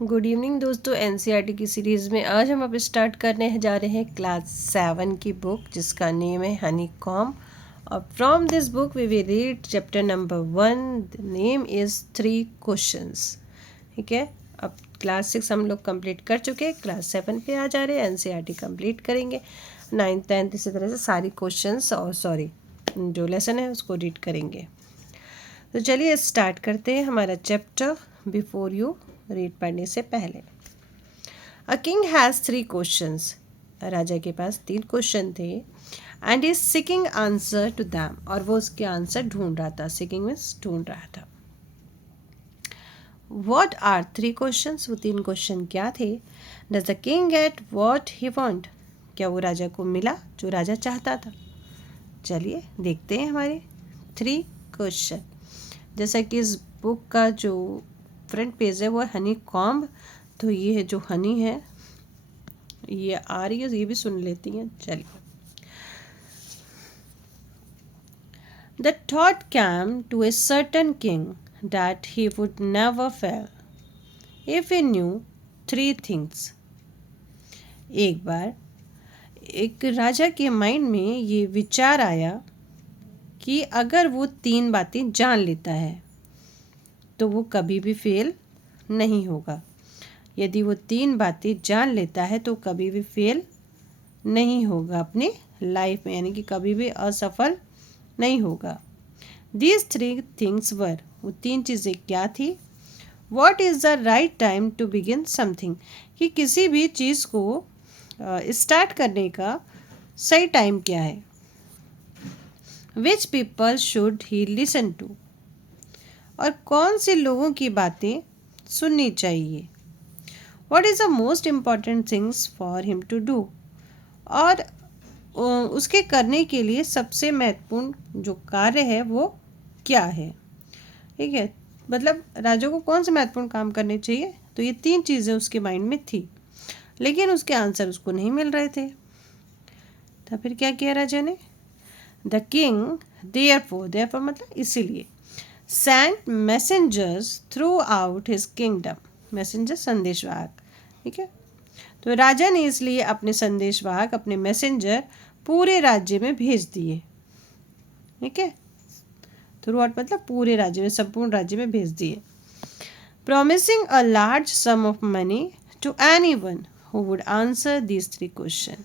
Good evening दोस्तों। NCERT की series में आज हम अब स्टार्ट करने जा रहे हैं क्लास 7 की बुक जिसका नेम है हनी कॉम। और from this book we will read chapter number 1। The name is 3 questions. ठीक है, अब क्लास 6 हम लोग कंप्लीट कर चुके हैं, क्लास 7 पे आ जा रहे हैं। एनसीईआरटी कंप्लीट करेंगे, 9th 10th इसी तरह से सारी क्वेश्चंस और जो लेसन है उसको रीड करेंगे। तो चलिए स्टार्ट करते हैं हमारा चैप्टर। बिफोर यू रीड पढ़ने से पहले, अ किंग हैज़ 3 क्वेश्चंस। राजा के पास 3 क्वेश्चन थे and is seeking answer to them, और वो उसके आंसर ढूंढ रहा था। सीकिंग मीन्स ढूंढ रहा था। What are 3 questions? वो 3 क्वेश्चन क्या थे? Does the king get what he want? क्या वो राजा को मिला जो राजा चाहता था? चलिए देखते हैं हमारे 3 क्वेश्चन। जैसा कि इस बुक का जो फ्रंट पेज है वो है हनी कॉम्ब, तो ये जो हनी है ये आ रही है, ये भी सुन लेती हैं। चलिए। The thought came to a certain king that he would never fail if he knew 3 things. एक बार एक राजा के माइंड में ये विचार आया कि अगर वो 3 बातें जान लेता है तो वो कभी भी फेल नहीं होगा। यदि वो 3 बातें जान लेता है तो कभी भी फेल नहीं होगा अपने लाइफ में, यानी कि कभी भी असफल नहीं होगा। दीज 3 थिंग्स वर, वो 3 चीज़ें क्या थी? What is the right time to begin something, कि किसी भी चीज़ को स्टार्ट करने का सही टाइम क्या है? Which people should he listen to, और कौन से लोगों की बातें सुननी चाहिए? What is the most important things for him to do, और उसके करने के लिए सबसे महत्वपूर्ण जो कार्य है वो क्या है? ठीक है, मतलब राजा को कौन से महत्वपूर्ण काम करने चाहिए? तो ये 3 चीज़ें उसके माइंड में थी, लेकिन उसके आंसर उसको नहीं मिल रहे थे। तो फिर क्या किया राजा ने? द किंग देयरफॉर मतलब इसीलिए, sent messengers throughout his kingdom. Messenger संदेशवाहक, ठीक है। तो राजा ने इसलिए अपने संदेशवाहक, अपने मैसेंजर पूरे राज्य में भेज दिए। ठीक है, थ्रू आउट मतलब पूरे राज्य में, संपूर्ण राज्य में भेज दिए। Promising a large sum of money to anyone who would answer these 3 question,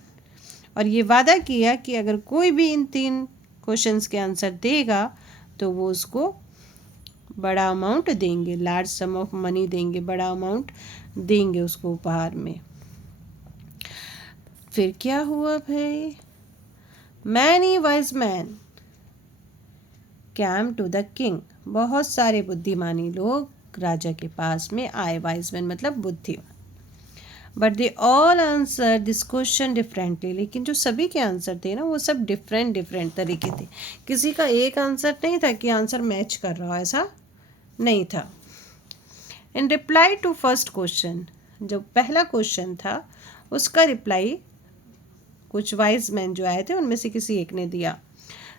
और ये वादा किया कि अगर कोई भी इन 3 क्वेश्चंस के आंसर देगा तो वो उसको बड़ा अमाउंट देंगे, लार्ज सम ऑफ मनी देंगे, बड़ा अमाउंट देंगे उसको उपहार में। फिर क्या हुआ भाई? Many wise men came to the king, बहुत सारे बुद्धिमानी लोग राजा के पास में आए। वाइज मैन मतलब बुद्धिमान। But they all answer this question differently, लेकिन जो सभी के आंसर थे ना वो सब डिफरेंट तरीके थे। किसी का एक आंसर नहीं था कि आंसर मैच कर रहा हो, ऐसा नहीं था। In reply to first question, जो पहला क्वेश्चन था उसका रिप्लाई कुछ वाइज मैन जो आए थे उनमें से किसी एक ने दिया।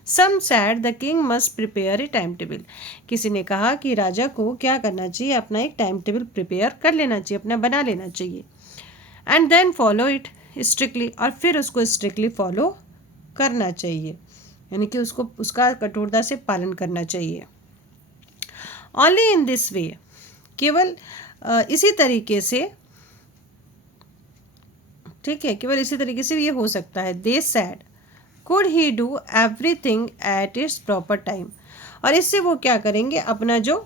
Some said the king must prepare a time table, किसी ने कहा कि राजा को क्या करना चाहिए, अपना एक टाइम टेबल प्रिपेयर कर लेना चाहिए, अपना बना लेना चाहिए। And then follow it strictly, और फिर उसको स्ट्रिक्टली फॉलो करना चाहिए, यानी कि उसको उसका कठोरता से पालन करना चाहिए। ओनली इन दिस वे, केवल इसी तरीके से, ठीक है, केवल इसी तरीके से ये हो सकता है। They said could he do everything at its proper time, और इससे वो क्या करेंगे, अपना जो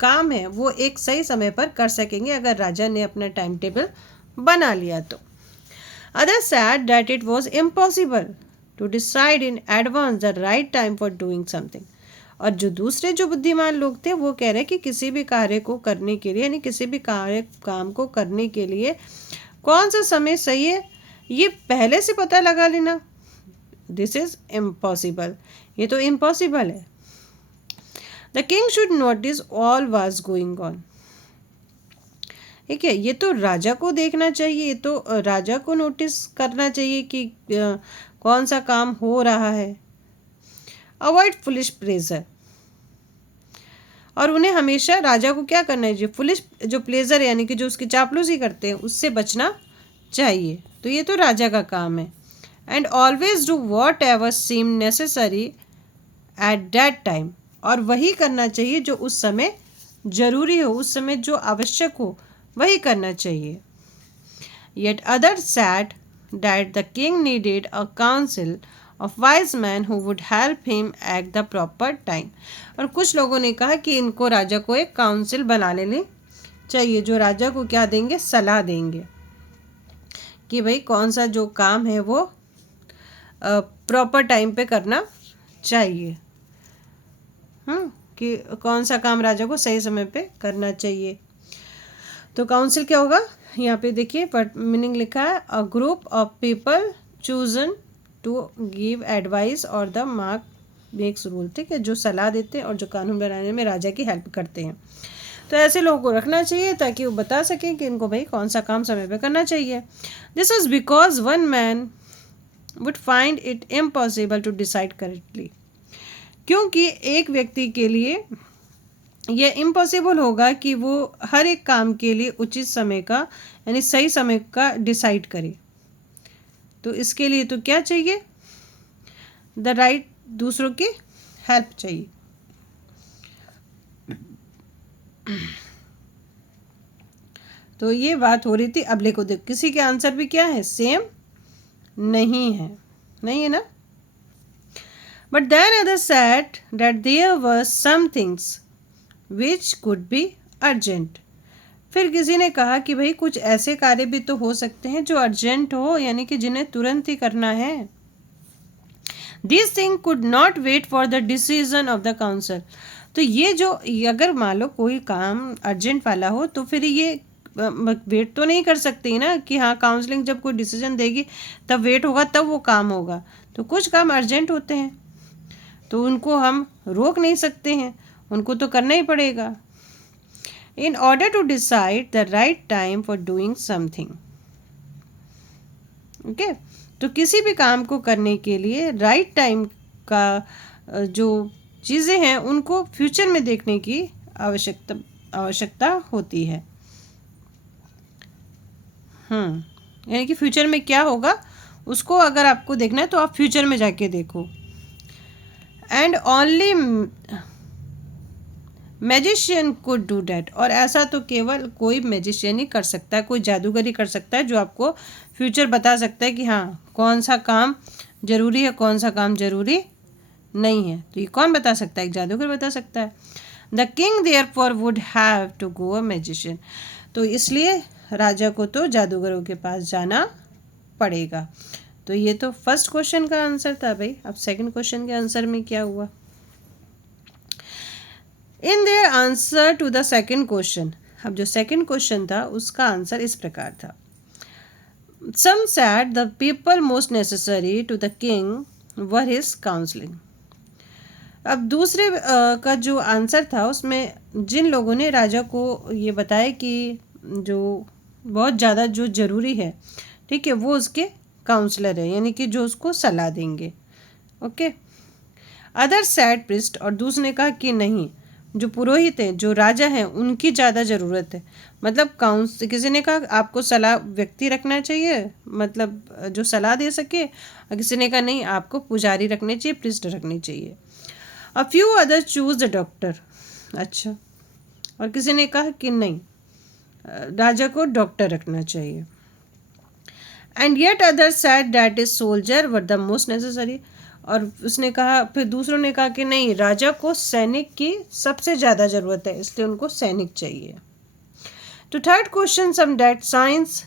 काम है वो एक सही समय पर कर सकेंगे अगर राजा ने अपना टाइम टेबल बना लिया तो। Other said that it was impossible to decide in advance the right time for doing something, और जो दूसरे जो बुद्धिमान लोग थे वो कह रहे कि किसी भी कार्य को करने के लिए, यानी किसी भी काम को करने के लिए कौन सा समय सही है ये पहले से पता लगा लेना, दिस इज इम्पॉसिबल, ये तो इम्पॉसिबल है। The king should notice all was going on, ठीक है, ये तो राजा को देखना चाहिए, ये तो राजा को नोटिस करना चाहिए कि कौन सा काम हो रहा है। अवॉइड फुलिश प्रेजर, और उन्हें हमेशा राजा को क्या करना चाहिए, फुलिश जो प्लेजर यानी कि जो उसकी चापलूसी करते हैं उससे बचना चाहिए। तो ये तो राजा का काम है। And always do whatever seem necessary at that time, और वही करना चाहिए जो उस समय जरूरी हो, उस समय जो आवश्यक हो वही करना चाहिए। Yet other said that the king needed a council of wise man who would help him at the proper time, और कुछ लोगों ने कहा कि इनको राजा को एक काउंसिल बना लेनी चाहिए जो राजा को क्या देंगे, सलाह देंगे कि भाई कौन सा जो काम है वो प्रॉपर टाइम पे करना चाहिए। कि कौन सा काम राजा को सही समय पे करना चाहिए। तो काउंसिल क्या होगा, यहाँ पे देखिए बट मीनिंग लिखा है, a group of people chosen to give advice और द मार्क मेक्स रूल, ठीक है, जो सलाह देते हैं और जो कानून बनाने में राजा की हेल्प करते हैं। तो ऐसे लोगों को रखना चाहिए ताकि वो बता सकें कि इनको भाई कौन सा काम समय पे करना चाहिए। This is because one man would find it impossible to decide correctly, क्योंकि एक व्यक्ति के लिए यह इम्पॉसिबल होगा कि वो हर एक काम के लिए उचित समय का यानी सही समय का डिसाइड करे। तो इसके लिए तो क्या चाहिए, द राइट, दूसरों की हेल्प चाहिए। तो ये बात हो रही थी। अब लिखो, देख किसी के आंसर भी क्या है, सेम नहीं है, नहीं है ना। But then other said that there were some things which could be urgent, फिर किसी ने कहा कि भाई कुछ ऐसे कार्य भी तो हो सकते हैं जो अर्जेंट हो, यानी कि जिन्हें तुरंत ही करना है। This thing could not wait for the decision of the council, तो ये जो अगर मान लो कोई काम अर्जेंट वाला हो तो फिर ये वेट तो नहीं कर सकती ना कि हाँ काउंसलिंग जब कोई डिसीजन देगी तब वेट होगा तब वो काम होगा। तो कुछ काम अर्जेंट होते हैं तो उनको हम रोक नहीं सकते हैं, उनको तो करना ही पड़ेगा। In order to decide the right time for doing something, okay, तो किसी भी काम को करने के लिए राइट टाइम का जो चीज़ें हैं उनको फ्यूचर में देखने की आवश्यकता होती है। यानी कि फ्यूचर में क्या होगा उसको अगर आपको देखना है तो आप फ्यूचर में जाके देखो। And only magician could do that, और ऐसा तो केवल कोई मैजिशियन ही कर सकता है, कोई जादूगर ही कर सकता है जो आपको फ्यूचर बता सकता है कि हाँ कौन सा काम जरूरी है कौन सा काम जरूरी नहीं है। तो ये कौन बता सकता है, एक जादूगर बता सकता है। The king therefore would have to go a magician, तो इसलिए राजा को तो जादूगरों के पास जाना पड़ेगा। तो ये तो फर्स्ट क्वेश्चन का आंसर था भाई। अब सेकंड क्वेश्चन के आंसर में क्या हुआ, in their answer to the second question, अब जो सेकंड क्वेश्चन था उसका आंसर इस प्रकार था, some said the people most necessary to the king were his counselling. अब दूसरे का जो आंसर था उसमें जिन लोगों ने राजा को ये बताया कि जो बहुत ज़्यादा जो ज़रूरी है, ठीक है, वो उसके काउंसलर है, यानी कि जो उसको सलाह देंगे। ओके, अदर सैड प्रिस्ट, और दूसरे ने कहा कि नहीं, जो पुरोहित हैं जो राजा हैं उनकी ज़्यादा ज़रूरत है। मतलब किसी ने कहा आपको सलाह व्यक्ति रखना चाहिए, मतलब जो सलाह दे सके, और किसी ने कहा नहीं आपको पुजारी रखने चाहिए, प्रिस्ट रखनी चाहिए। A few other choose the doctor, अच्छा, और किसी ने कहा कि नहीं राजा को डॉक्टर रखना चाहिए। And yet other said that is soldier were the most necessary, और उसने कहा, फिर दूसरों ने कहा कि नहीं राजा को सैनिक की सबसे ज़्यादा ज़रूरत है इसलिए उनको सैनिक चाहिए। तो third question, some that science,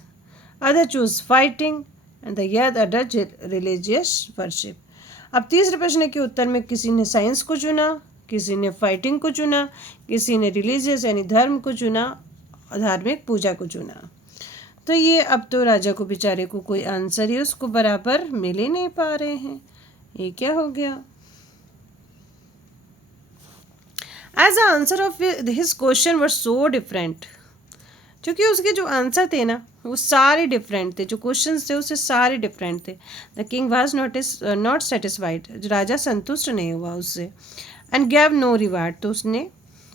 other choose fighting and the yet other religious worship. अब तीसरे प्रश्न के उत्तर में किसी ने साइंस को चुना, किसी ने फाइटिंग को चुना, किसी ने रिलीजियस यानी धर्म को चुना, धार्मिक पूजा को चुना। तो ये अब तो राजा को बेचारे को कोई आंसर ही उसको बराबर मिल ही नहीं पा रहे हैं, ये क्या हो गया। As the answer of his question were so different, क्योंकि उसके जो आंसर थे ना वो सारे डिफरेंट थे, जो क्वेश्चंस थे उससे सारे डिफरेंट थे। The king was not satisfied, जो राजा संतुष्ट नहीं हुआ उससे। एंड गैव नो रिवार्ड, तो उसने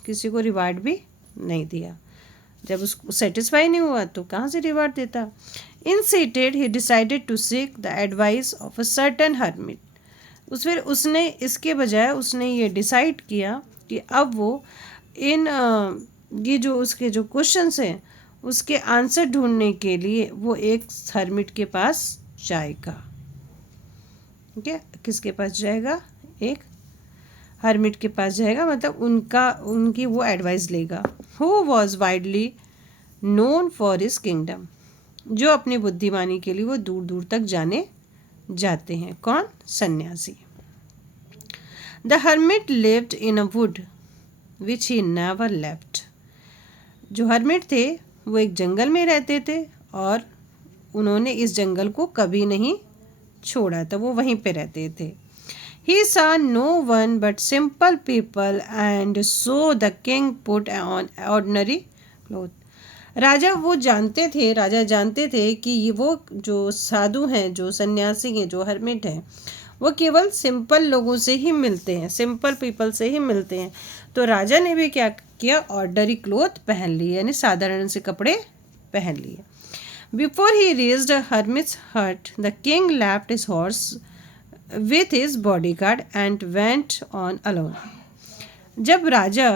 किसी को रिवार्ड भी नहीं दिया। जब उसको सेटिस्फाई नहीं हुआ तो कहाँ से रिवार्ड देता। Instead he decided to seek the advice of a certain hermit. फिर उसने इसके बजाय उसने ये डिसाइड किया कि अब वो इन ये जो उसके जो क्वेश्चंस हैं उसके आंसर ढूंढने के लिए वो एक हर्मिट के पास जाएगा। ठीक है, किसके पास जाएगा? एक हर्मिट के पास जाएगा, मतलब उनकी वो एडवाइस लेगा। Who was widely known for his kingdom, जो अपनी बुद्धिमानी के लिए वो दूर दूर तक जाने जाते हैं। कौन? सन्यासी। The hermit lived in a would which he never left. जो हर्मिट थे वो एक जंगल में रहते थे और उन्होंने इस जंगल को कभी नहीं छोड़ा था, वो वहीं पे रहते थे। He saw no one but simple people and so the king put on ordinary clothes. राजा जानते थे कि ये वो जो साधु हैं, जो सन्यासी हैं, जो हर्मिट हैं, वो केवल सिंपल लोगों से ही मिलते हैं, सिंपल पीपल से ही मिलते हैं। तो राजा ने भी क्या किया? ऑर्डनरी क्लोथ पहन लिए, यानी साधारण से कपड़े पहन लिए। बिफोर ही रीच्ड हर्मिट्स हट the king left his horse with his bodyguard and went on alone. जब राजा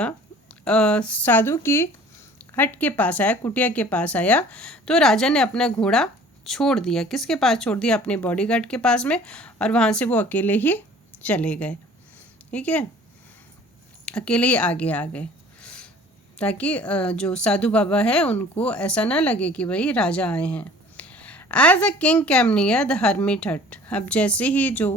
साधु की हट के पास आया, कुटिया के पास आया, तो राजा ने अपना घोड़ा छोड़ दिया। किसके पास छोड़ दिया? अपने बॉडीगार्ड के पास में, और वहाँ से वो अकेले ही चले गए। ठीक है, अकेले ही आगे आ गए, ताकि जो साधु बाबा है उनको ऐसा ना लगे कि भाई राजा आए हैं। As the king came near the hermit hut, अब जैसे ही जो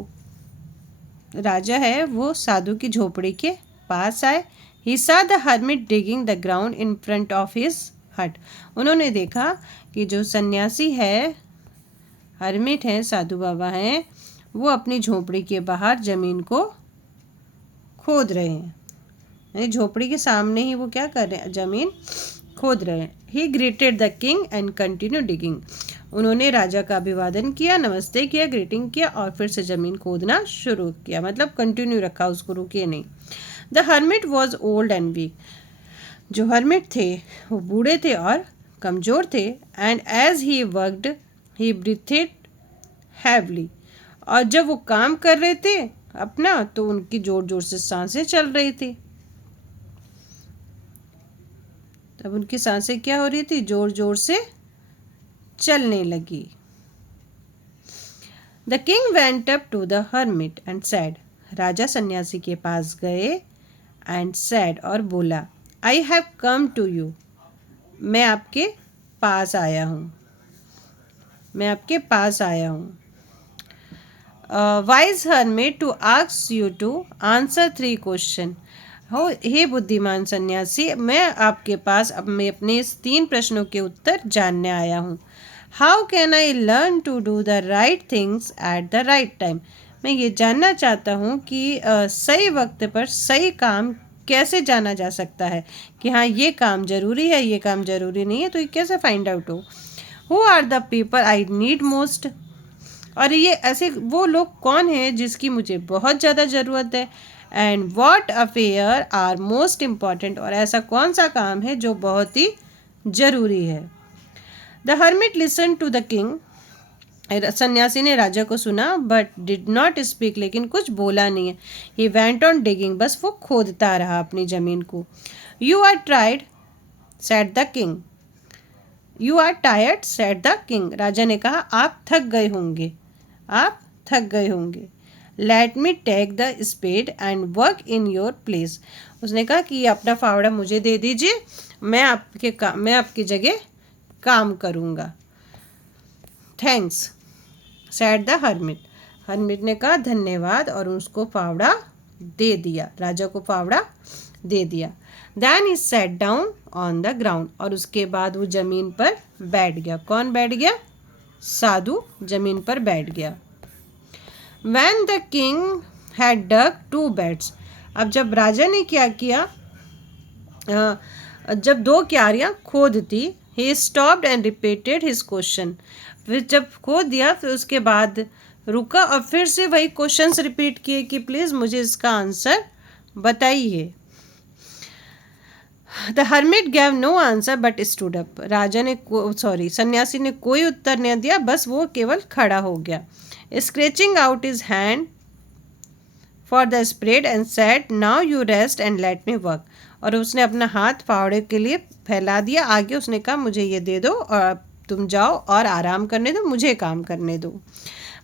राजा है वो साधु की झोपड़ी के पास आए, he saw the hermit digging the ground in front of his hut. उन्होंने देखा कि जो सन्यासी है, हर्मिट है, साधु बाबा हैं, वो अपनी झोपड़ी के बाहर जमीन को खोद रहे हैं। यानी झोपड़ी के सामने ही वो क्या कर रहे हैं? जमीन खोद रहे हैं। He greeted the king and continued digging. उन्होंने राजा का अभिवादन किया, नमस्ते किया, ग्रीटिंग किया और फिर से ज़मीन खोदना शुरू किया, मतलब कंटिन्यू रखा, उसको रुके नहीं। The hermit was old and weak. जो हर्मिट थे वो बूढ़े थे और कमज़ोर थे। And as he worked he breathed heavily. और जब वो काम कर रहे थे अपना, तो उनकी ज़ोर ज़ोर से सांसें चल रही थी। तब उनकी सांसें क्या हो रही थी? ज़ोर ज़ोर से चलने लगी। The king went up to the hermit and said. राजा सन्यासी के पास गए एंड सैड, और बोला, I have come to you. मैं आपके पास आया हूँ, मैं आपके पास आया हूँ। Wise hermit to ask you to answer 3 question. हो हे बुद्धिमान सन्यासी, मैं आपके पास अब मैं अपने इस 3 प्रश्नों के उत्तर जानने आया हूँ। How can I learn to do the right things at the right time. मैं ये जानना चाहता हूँ कि सही वक्त पर सही काम कैसे जाना जा सकता है, कि हाँ ये काम ज़रूरी है, ये काम ज़रूरी नहीं है, तो ये कैसे फाइंड आउट हो। Who are the people I need most. और ये ऐसे वो लोग कौन हैं जिसकी मुझे बहुत ज़्यादा ज़रूरत है। And what affair are most important. और ऐसा कौन सा काम है जो बहुत ही ज़रूरी है। The hermit listen to the king. सन्यासी ने राजा को सुना, बट डिड नॉट स्पीक, लेकिन कुछ बोला नहीं है। ही वेंट ऑन डिगिंग, बस वो खोदता रहा अपनी ज़मीन को। You are tried said the king. You are tired said the king. राजा ने कहा, आप थक गए होंगे, आप थक गए होंगे। Let me take the spade and work in your place. उसने कहा कि ये अपना फावड़ा मुझे दे दीजिए, मैं आपकी जगह काम करूँगा। Thanks said the hermit. Hermit ने कहा धन्यवाद, और उसको फावड़ा दे दिया, राजा को फावड़ा दे दिया। Then he set down on the ground. और उसके बाद वो ज़मीन पर बैठ गया। कौन बैठ गया? साधु जमीन पर बैठ गया। When the king had dug 2 beds, अब जब राजा ने क्या किया, जब 2 क्यारियाँ खोद दी, he stopped and repeated his question. फिर जब खोद दिया फिर उसके बाद रुका और फिर से वही क्वेश्चंस रिपीट किए कि प्लीज़ मुझे इसका आंसर बताइए। The hermit gave no answer but stood up. राजा ने सन्यासी ने कोई उत्तर नहीं दिया, बस वो केवल खड़ा हो गया। Scratching out his hand for the spread and said now you rest and let me work. और उसने अपना हाथ फावड़े के लिए फैला दिया आगे। उसने कहा मुझे ये दे दो और तुम जाओ और आराम करने दो, मुझे काम करने दो।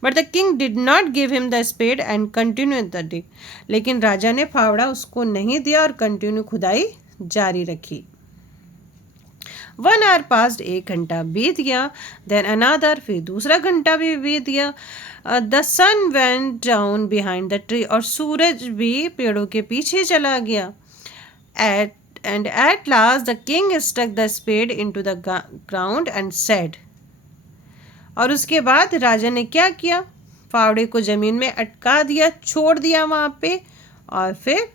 But the king did not give him the spade and continue the dig. लेकिन राजा ने फावड़ा उसको नहीं दिया और कंटिन्यू खुदाई जारी रखी। 1 hour passed, 1 घंटा बीत गया। देन अनादर, फिर दूसरा घंटा भी बीत गया। The sun went down behind the tree, और सूरज भी पेड़ों के पीछे चला गया। At last the king stuck the spade into the ground and said, और उसके बाद राजा ने क्या किया, फावड़े को जमीन में अटका दिया, छोड़ दिया वहां पे, और फिर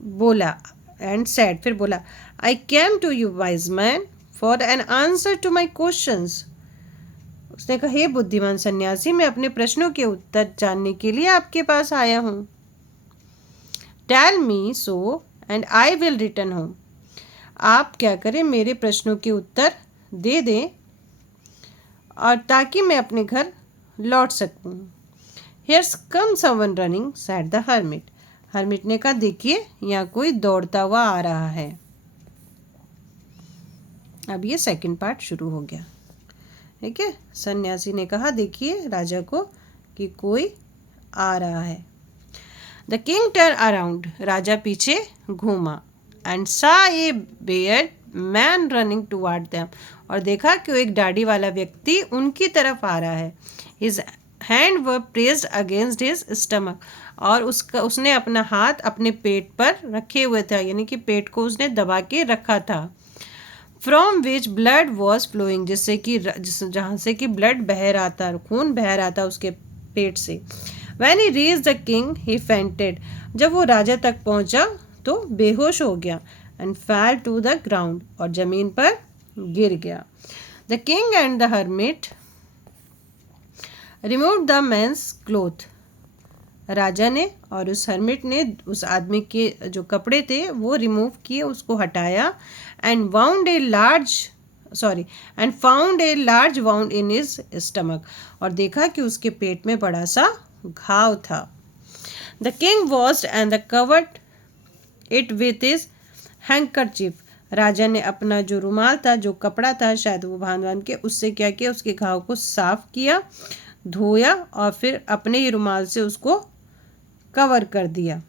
बोला एंड सेड, फिर बोला I came to you wise man for an answer to my questions. उसने कहा हे बुद्धिमान सन्यासी, मैं अपने प्रश्नों के उत्तर जानने के लिए आपके पास आया हूँ। Tell me so and I will return home. आप क्या करें, मेरे प्रश्नों के उत्तर दे दें और ताकि मैं अपने घर लौट सकूं। Here's come someone running said the hermit. Hermit ने कहा देखिए यहाँ कोई दौड़ता हुआ आ रहा है। अब ये सेकंड पार्ट शुरू हो गया। ठीक है, सन्यासी ने कहा देखिए राजा को कि कोई आ रहा है। द किंग टर्न अराउंड, राजा पीछे घूमा and saw a beard man running toward them, और देखा कि एक दाढ़ी वाला व्यक्ति उनकी तरफ आ रहा है। हिज हैंड वर प्रेस्ड अगेंस्ट हिज स्टमक, और उसने अपना हाथ अपने पेट पर रखे हुए था, यानी कि पेट को उसने दबा के रखा था। From which blood was flowing, जिससे कि जहाँ से कि ब्लड बह रहा था, खून बह रहा था उसके पेट से। When he reached the king, he fainted. जब वो राजा तक पहुंचा तो बेहोश हो गया and fell to the ground, और जमीन पर गिर गया। The king and the hermit removed the man's cloth. राजा ने और उस हर्मिट ने उस आदमी के जो कपड़े थे वो रिमूव किए, उसको हटाया and found a large wound in his stomach, और देखा कि उसके पेट में बड़ा सा घाव था। The king washed and covered it with his handkerchief. राजा ने अपना जो रुमाल था, जो कपड़ा था शायद वो बांध के, उससे क्या किया, उसके घाव को साफ किया, धोया और फिर अपने ही रुमाल से उसको कवर कर दिया।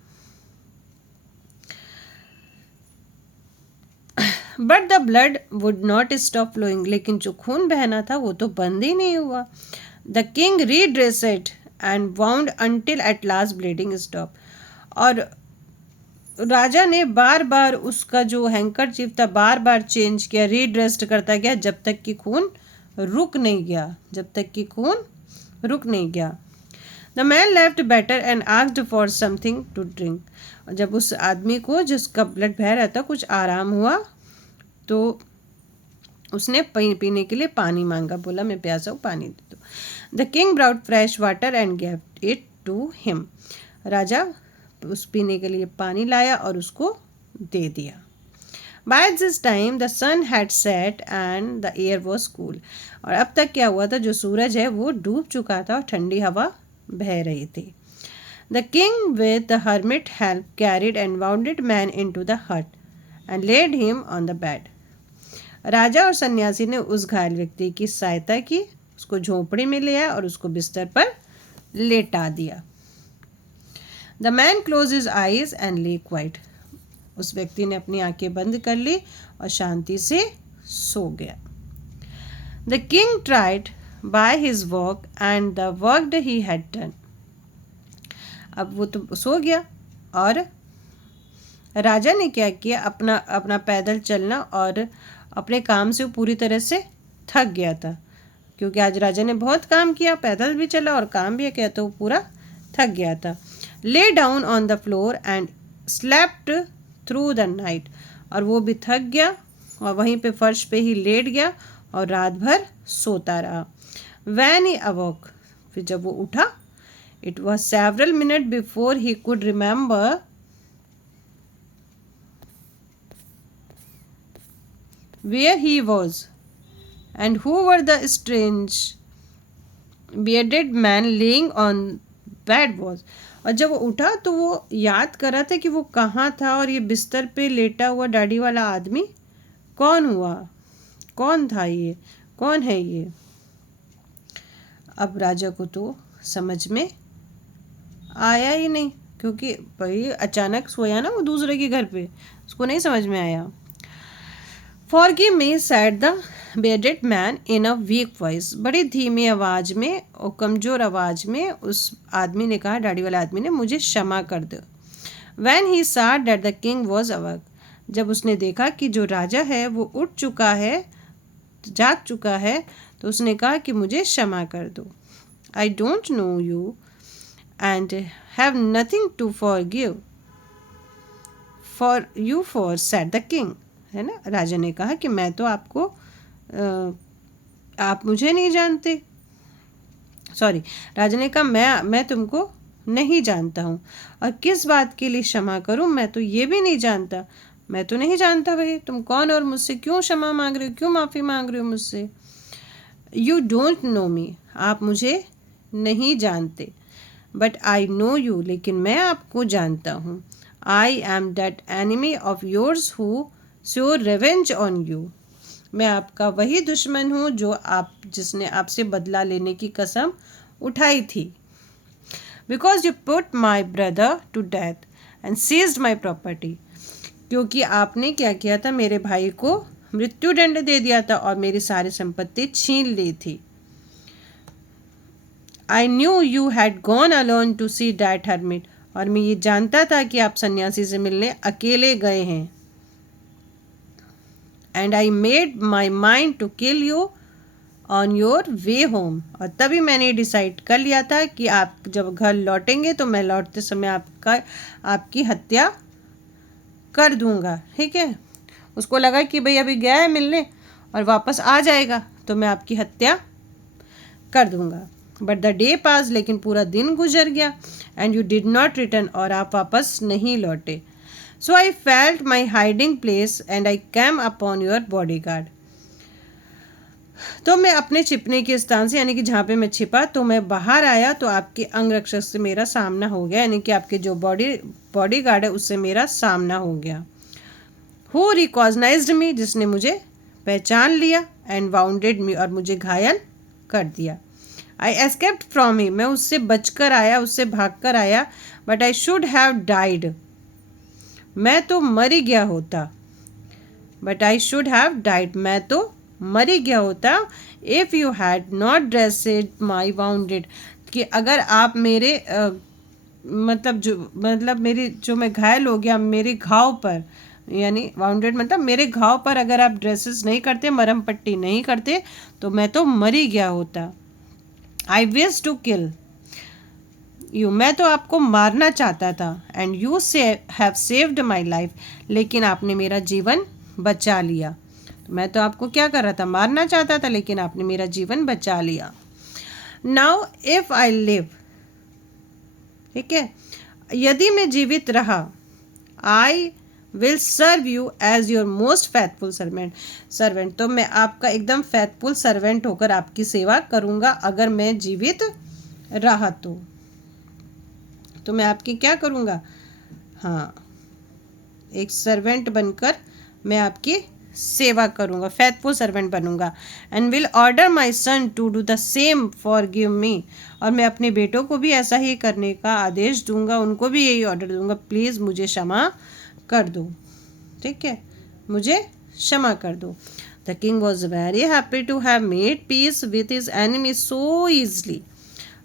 But the blood would not stop flowing, लेकिन जो खून बहना था वो तो बंद ही नहीं हुआ। The king redressed and wound until at last bleeding stop, और राजा ने बार बार उसका जो हैंकरचीफ था बार बार चेंज किया, रीड्रेस्ट करता गया जब तक कि खून रुक नहीं गया। The man left better and asked for something to drink. जब उस आदमी को जिसका ब्लड बह रहा था कुछ आराम हुआ तो उसने पीने के लिए पानी मांगा, बोला मैं प्यासा हूँ, पानी दे दो। The king brought fresh water and gave it to him. राजा उस पीने के लिए पानी लाया और उसको दे दिया। By this time the sun had set and the air was cool. और अब तक क्या हुआ था, जो सूरज है वो डूब चुका था और ठंडी हवा बह रही थी। The king with the hermit help carried and wounded man into the hut and laid him on the bed. राजा और सन्यासी ने उस घायल व्यक्ति की सहायता की, उसको झोपड़ी में ले आया और उसको बिस्तर पर लेटा दिया। The man closed his eyes and lay quiet. उस व्यक्ति ने अपनी आंखें बंद कर ली और शांति से सो गया। The king tried by his work and the work he had done. अब वो तो सो गया और राजा ने क्या किया, अपना पैदल चलना और अपने काम से पूरी तरह से थक गया था, क्योंकि आज राजा ने बहुत काम किया, पैदल भी चला और काम भी किया, तो वो पूरा थक गया था। Lay down on the floor and slept through the night. और वो भी थक गया और वहीं पे फर्श पे ही लेट गया और रात भर सोता रहा। When he awoke, फिर जब वो उठा, it was several minutes before he could remember where he was, and who were the strange bearded man laying on bed was. और जब वो उठा तो वो याद कर रहा था कि वो कहाँ था और ये बिस्तर पे लेटा हुआ दाढ़ी वाला आदमी कौन हुआ, कौन था ये, कौन है ये। अब राजा को तो समझ में आया ही नहीं, क्योंकि भाई अचानक सोया ना वो दूसरे के घर पे, उसको नहीं समझ में आया। Forgive me, said the bearded man in a weak voice. बड़ी धीमी आवाज में और कमजोर आवाज में उस आदमी ने कहा, दाढ़ी वाले आदमी ने, मुझे क्षमा कर दो। When he saw that the king was awake, जब उसने देखा कि जो राजा है वो उठ चुका है, जाग चुका है, तो उसने कहा कि मुझे क्षमा कर दो। I don't know you and have nothing to forgive for you for, said the king. है ना, राजा ने कहा कि मैं तो आपको आप मुझे नहीं जानते। सॉरी, राजा ने कहा मैं तुमको नहीं जानता हूँ और किस बात के लिए क्षमा करूँ, मैं तो ये भी नहीं जानता। मैं तो नहीं जानता भाई तुम कौन और मुझसे क्यों क्षमा मांग रहे हो, क्यों माफ़ी मांग रहे हो मुझसे। यू डोंट नो मी, आप मुझे नहीं जानते। बट आई नो यू, लेकिन मैं आपको जानता हूँ। I am that enemy of yours who so revenge on you, मैं आपका वही दुश्मन हूँ जिसने आपसे बदला लेने की कसम उठाई थी। Because you put my brother to death and seized my property, क्योंकि आपने क्या किया था, मेरे भाई को मृत्युदंड दे दिया था और मेरी सारी संपत्ति छीन ली थी। I knew you had gone alone to see that hermit, और मैं ये जानता था कि आप सन्यासी से मिलने अकेले गए हैं। And I made my mind to kill you on your way home, और तभी मैंने डिसाइड कर लिया था कि आप जब घर लौटेंगे तो मैं लौटते समय आपकी हत्या कर दूंगा। ठीक है, उसको लगा कि भाई अभी गया है मिलने और वापस आ जाएगा तो मैं आपकी हत्या कर दूंगा। बट द डे पास, लेकिन पूरा दिन गुजर गया। And you did not return, और आप वापस नहीं लौटे। So I felt my hiding place and I came upon your body guard, तो मैं अपने छिपने के स्थान से, यानी कि जहाँ पे मैं छिपा, तो मैं बाहर आया तो आपके अंगरक्षक से मेरा सामना हो गया, यानी कि आपके जो बॉडी गार्ड है उससे मेरा सामना हो गया। हु रिकॉग्नाइज्ड मी, जिसने मुझे पहचान लिया, एंड वाउंडेड मी, और मुझे घायल कर दिया। आई एस्केप्ड फ्रॉम ही, मैं उससे बचकर आया, उससे भागकर आया। But I should have died, मैं तो मर ही गया होता। But I should have died, मैं तो मर ही गया होता। If you had not dressed my wounded, कि अगर आप मेरे मतलब मेरी जो मैं घायल हो गया मेरे घाव पर, यानी वाउंडेड मतलब मेरे घाव पर अगर आप ड्रेसेस नहीं करते, मरहम पट्टी नहीं करते, तो मैं तो मर ही गया होता। I wish to kill you, मैं तो आपको मारना चाहता था। And you have saved my life, लेकिन आपने मेरा जीवन बचा लिया। तो मैं तो आपको क्या कर रहा था, मारना चाहता था, लेकिन आपने मेरा जीवन बचा लिया। नाउ इफ आई लिव, ठीक है, यदि मैं जीवित रहा, I will serve you as your most faithful servant, तो मैं आपका एकदम फेथफुल सर्वेंट होकर आपकी सेवा करूँगा। अगर मैं जीवित रहा तो मैं आपकी क्या करूँगा, हाँ, एक सर्वेंट बनकर मैं आपकी सेवा करूँगा, फेथफुल सर्वेंट बनूँगा। And will order my son to do the same forgive me, और मैं अपने बेटों को भी ऐसा ही करने का आदेश दूंगा, उनको भी यही ऑर्डर दूंगा, प्लीज़ मुझे क्षमा कर दो। ठीक है, मुझे क्षमा कर दो। The king was very happy to have made peace with his enemy so easily,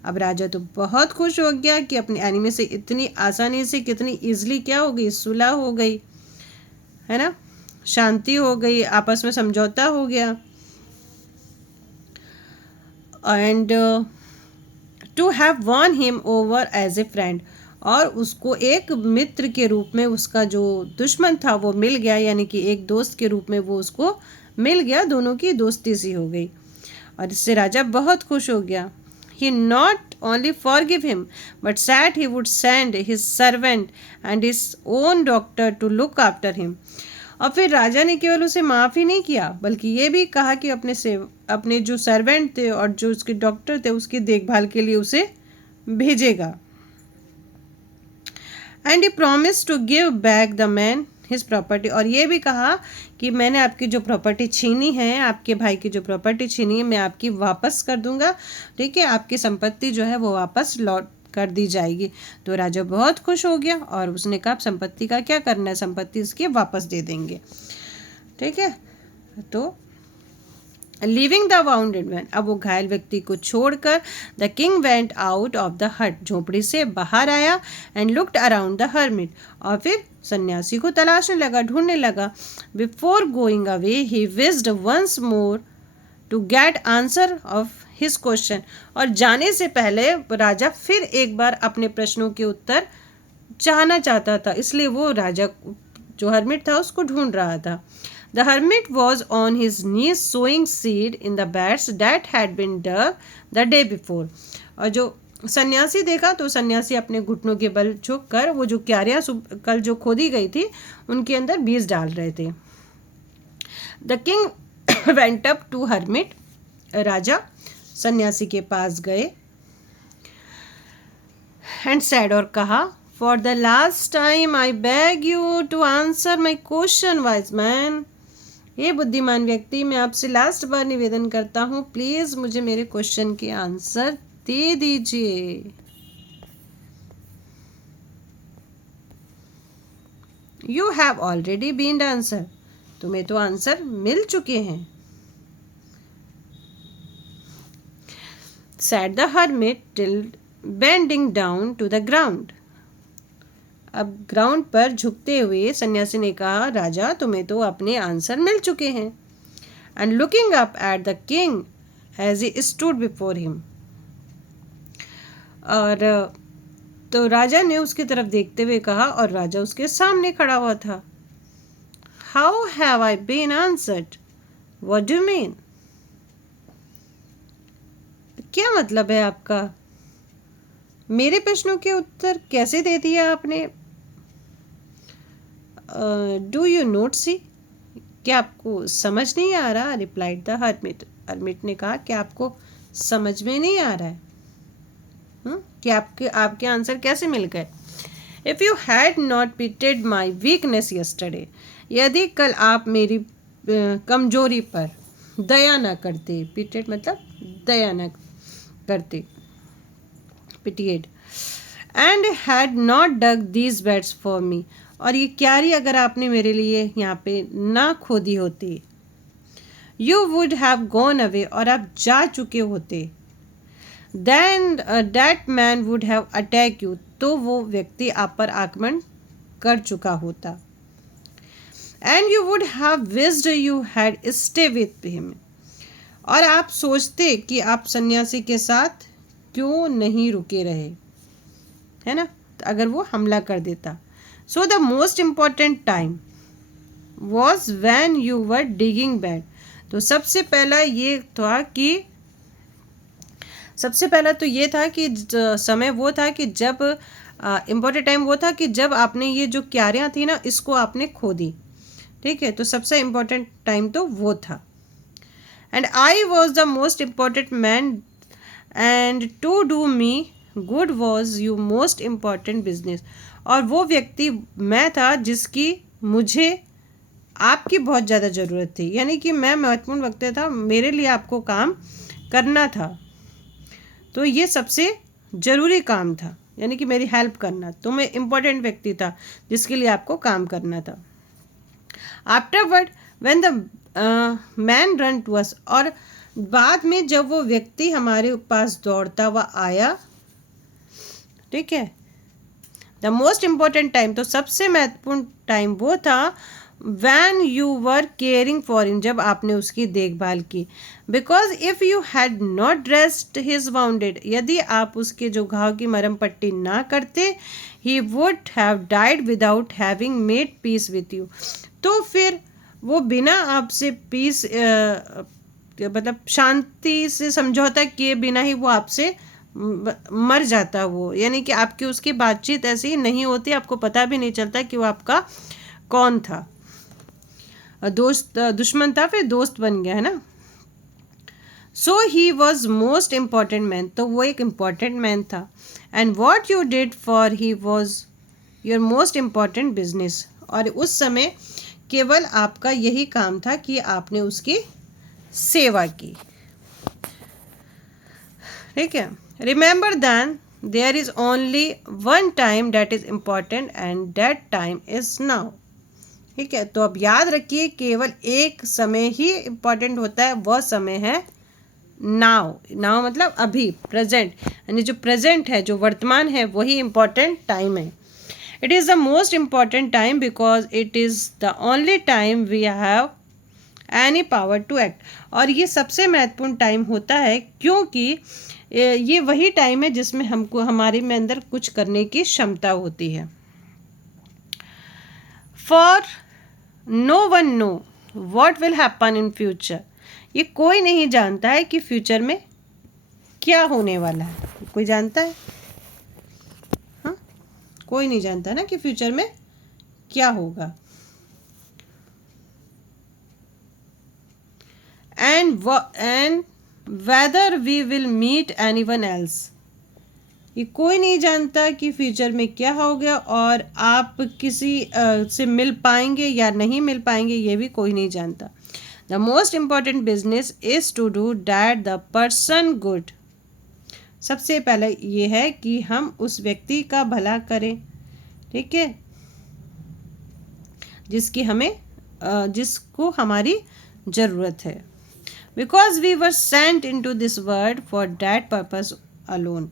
अब राजा तो बहुत खुश हो गया कि अपने एनिमी से इतनी आसानी से, कितनी ईजली क्या हो गई, सुलह हो गई, है ना, शांति हो गई, आपस में समझौता हो गया। And to have won him over as a friend, और उसको एक मित्र के रूप में, उसका जो दुश्मन था वो मिल गया, यानी कि एक दोस्त के रूप में वो उसको मिल गया, दोनों की दोस्ती सी हो गई। और इससे राजा बहुत खुश हो गया। He not only forgive him, but said he would send his servant and his own doctor to look after him. और फिर राजा ने केवल उसे माफ़ ही नहीं किया बल्कि ये भी कहा कि अपने जो सर्वेंट थे और जो उसके डॉक्टर थे उसकी देखभाल के लिए उसे भेजेगा। And he promise to give back the man his property, और ये भी कहा कि मैंने आपकी जो प्रॉपर्टी छीनी है, आपके भाई की जो प्रॉपर्टी छीनी है, मैं आपकी वापस कर दूंगा। ठीक है, आपकी संपत्ति जो है वो वापस लौट कर दी जाएगी। तो राजा बहुत खुश हो गया और उसने कहा संपत्ति का क्या करना है, संपत्ति इसकी वापस दे देंगे। ठीक है, तो लिविंग द वाउंडेड मैन, अब वो घायल व्यक्ति को छोड़कर the king went out of the hut, झोपड़ी से बाहर आया and looked around the hermit, और फिर सन्यासी को तलाशने लगा, ढूंढने लगा। Before going away he wished once more to get answer of his question, और जाने से पहले राजा फिर एक बार अपने प्रश्नों के उत्तर चाहना चाहता था, इसलिए वो राजा जो हर्मिट था उसको ढूंढ रहा था। The hermit was on his knees sowing seed in the beds that had been dug the day before. और जो सन्यासी देखा तो सन्यासी अपने घुटनों के बल झुक कर वो जो क्यारियाँ कल जो खोदी गई थी उनके अंदर बीज डाल रहे थे। The king went up to hermit. राजा सन्यासी के पास गए and said, और कहा, For the last time I beg you to answer my question, wise man. ये बुद्धिमान व्यक्ति, मैं आपसे लास्ट बार निवेदन करता हूँ, प्लीज मुझे मेरे क्वेश्चन के आंसर दे दीजिए। You have already been answer, तुम्हें तो आंसर मिल चुके हैं। Said the hermit till bending down to the ground. अब ग्राउंड पर झुकते हुए सन्यासी ने कहा, राजा तुम्हें तो अपने आंसर मिल चुके हैं। And looking up at the king as he stood before him, और तो राजा ने उसकी तरफ देखते हुए कहा, और राजा उसके सामने खड़ा हुआ था। How have I been answered, what do you mean, क्या मतलब है आपका, मेरे प्रश्नों के उत्तर कैसे दे दिया आपने। डू यू नोट सी, क्या आपको समझ नहीं आ रहा, रिप्लाइड द हर्मिट, हर्मिट ने कहा कि आपको समझ में नहीं आ रहा है कि आपके आंसर कैसे मिल गए। If you had not pitted my weakness yesterday, यदि कल आप मेरी कमजोरी पर दया ना करते, पिटेड मतलब दया ना करते, pitied, and had not dug these beds for me, और ये क्यारी अगर आपने मेरे लिए यहाँ पे ना खोदी होती, you would have gone away, और आप जा चुके होते, then that man would have attack you, तो वो व्यक्ति आप पर आक्रमण कर चुका होता। And you would have wished you had stay with him, और आप सोचते कि आप सन्यासी के साथ क्यों नहीं रुके रहे, है ना, अगर वो हमला कर देता। So the most important time was when you were digging bed, तो सबसे पहला तो ये था कि समय वो था कि जब इम्पॉर्टेंट टाइम वो था कि जब आपने ये जो क्यारियाँ थी ना इसको आपने खोदी। ठीक है, तो सबसे इम्पॉर्टेंट टाइम तो वो था। And I was the most important man and to do me good was you most important business, और वो व्यक्ति मैं था जिसकी मुझे आपकी बहुत ज़्यादा ज़रूरत थी, यानी कि मैं महत्वपूर्ण व्यक्ति था, मेरे लिए आपको काम करना था, तो ये सबसे ज़रूरी काम था, यानी कि मेरी हेल्प करना, तो मैं इम्पॉर्टेंट व्यक्ति था जिसके लिए आपको काम करना था। Afterward when the man run to us, और बाद में जब वो व्यक्ति हमारे पास दौड़ता हुआ आया, ठीक है, द मोस्ट इम्पॉर्टेंट टाइम, तो सबसे महत्वपूर्ण टाइम वो था when you were caring for him, जब आपने उसकी देखभाल की। Because if you had not dressed his bounded, यदि आप उसके जो घाव की मरहम पट्टी ना करते, he would have died without having made peace with you, तो फिर वो बिना आपसे पीस मतलब शांति से समझौता किए बिना ही वो आपसे मर जाता, वो यानी कि आपकी उसकी बातचीत ऐसी ही नहीं होती, आपको पता भी नहीं चलता कि वो आपका कौन था। दोस्त दुश्मन था फिर दोस्त बन गया, है ना। So he was most important man, तो वो एक इम्पॉर्टेंट मैन था। And what you did for he was your most important business, और उस समय केवल आपका यही काम था कि आपने उसकी सेवा की, ठीक है। Remember than there is only one time that is important and that time is now, ठीक है। तो अब याद रखिए केवल एक समय ही इम्पॉर्टेंट होता है, वह समय है नाउ। नाउ मतलब अभी, प्रेजेंट, यानी जो प्रेजेंट है, जो वर्तमान है, वही इम्पॉर्टेंट टाइम है। It is the most important time because it is the only time we have any power to act, और ये सबसे महत्वपूर्ण टाइम होता है क्योंकि ये वही टाइम है जिसमें हमको हमारे में अंदर कुछ करने की क्षमता होती है। For no one know what will happen in future, ये कोई नहीं जानता है कि फ्यूचर में क्या होने वाला है। कोई जानता है? हाँ, कोई नहीं जानता ना कि फ्यूचर में क्या होगा। And whether we will meet anyone else, ये कोई नहीं जानता कि फ्यूचर में क्या होगा और आप किसी से मिल पाएंगे या नहीं मिल पाएंगे, ये भी कोई नहीं जानता। The most important business is to do that the person good, सबसे पहले ये है कि हम उस व्यक्ति का भला करें, ठीक है, जिसको हमारी ज़रूरत है। Because we were sent into this world for that purpose alone,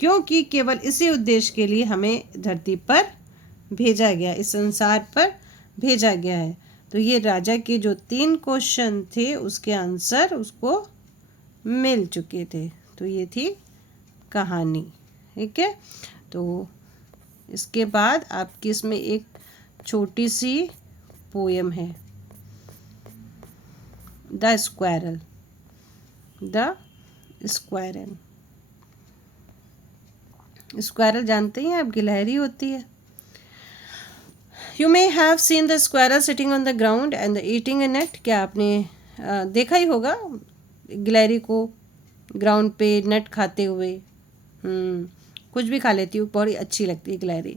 क्योंकि केवल इसी उद्देश्य के लिए हमें धरती पर भेजा गया, इस संसार पर भेजा गया है। तो ये राजा के जो 3 क्वेश्चन थे उसके आंसर उसको मिल चुके थे। तो ये थी कहानी, ठीक है। तो इसके बाद आपकी इसमें एक छोटी सी पोयम है, द स्क्वायरल। स्क्वायरल जानते हैं आप, गिलहरी होती है। You may have seen the squirrel sitting on the ground and eating a nut, क्या आपने देखा ही होगा गिलहरी को ग्राउंड पे नट खाते हुए। कुछ भी खा लेती हूँ, बड़ी अच्छी लगती है गिलहरी।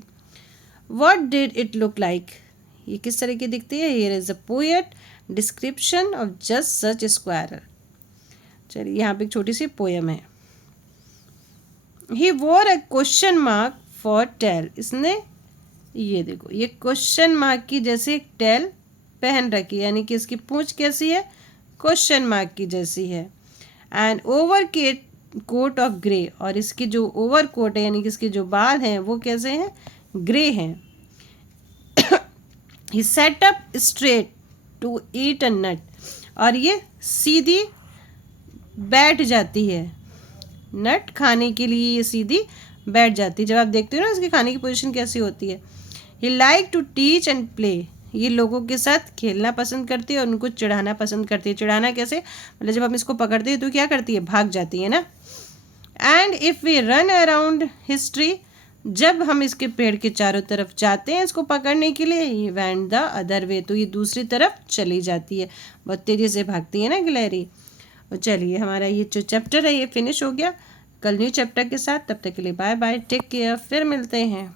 What did it look like, ये किस तरह की दिखती है। Here is a poet description of just such squirrel. चलिए यहाँ पे एक छोटी सी पोयम है। He wore a question mark for tail, इसने ये देखो ये क्वेश्चन मार्क की जैसे एक टेल पहन रखी है, यानी कि इसकी पूंछ कैसी है, क्वेश्चन मार्क की जैसी है। And overcoat of grey, और इसकी जो ओवर कोट है यानी कि इसके जो बाल हैं वो कैसे हैं, ग्रे हैं। He sat up straight to eat a nut, और ये सीधी बैठ जाती है, नट खाने के लिए ये सीधी बैठ जाती है। जब आप देखते हो ना इसकी खाने की पोजीशन कैसी होती है। He like to teach and play, ये लोगों के साथ खेलना पसंद करती है और उनको चिढ़ाना पसंद करती है। चिढ़ाना कैसे, मतलब जब हम इसको पकड़ते हैं तो क्या करती है, भाग जाती है ना। And if we run around history, जब हम इसके पेड़ के चारों तरफ जाते हैं इसको पकड़ने के लिए, ये वैंड द अदर वे, तो ये दूसरी तरफ चली जाती है, बहुत तेज़ी से भागती है ना गिलहरी। और चलिए हमारा ये जो चैप्टर है ये फिनिश हो गया। कल न्यू चैप्टर के साथ, तब तक के लिए बाय बाय, टेक केयर, फिर मिलते हैं।